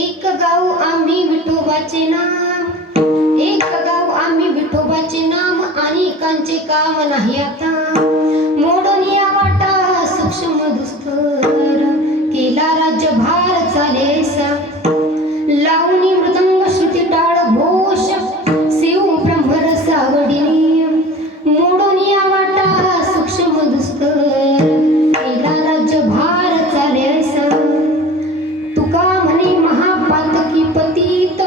एक गाव आम्ही विठोबाचे नाम, एक गाव आम्ही विठोबाचे नाम, आणि कांचे काम नाही आता. मोडून या वाटा सूक्ष्म दुस्तर, केला राज्यभार चालेसा. लावणी मृदंग श्रुती टाळ घोष, शिव ब्रह्मरस आवडीने. मोडून या वाटा सूक्ष्म दुस्तर, केला राज्यभार चालेसा. तुका म्हणे महापातकी पतित,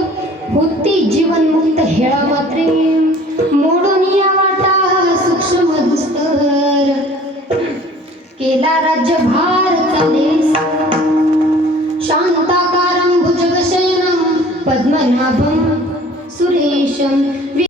होती जीवनमुक्त हेळा मात्रे. मोडून या वाटा सूक्ष्म दुस्तर, केला राज्यभार चालेसा. शांताकारं भुजगशयनं पद्मनाभं सुरेशं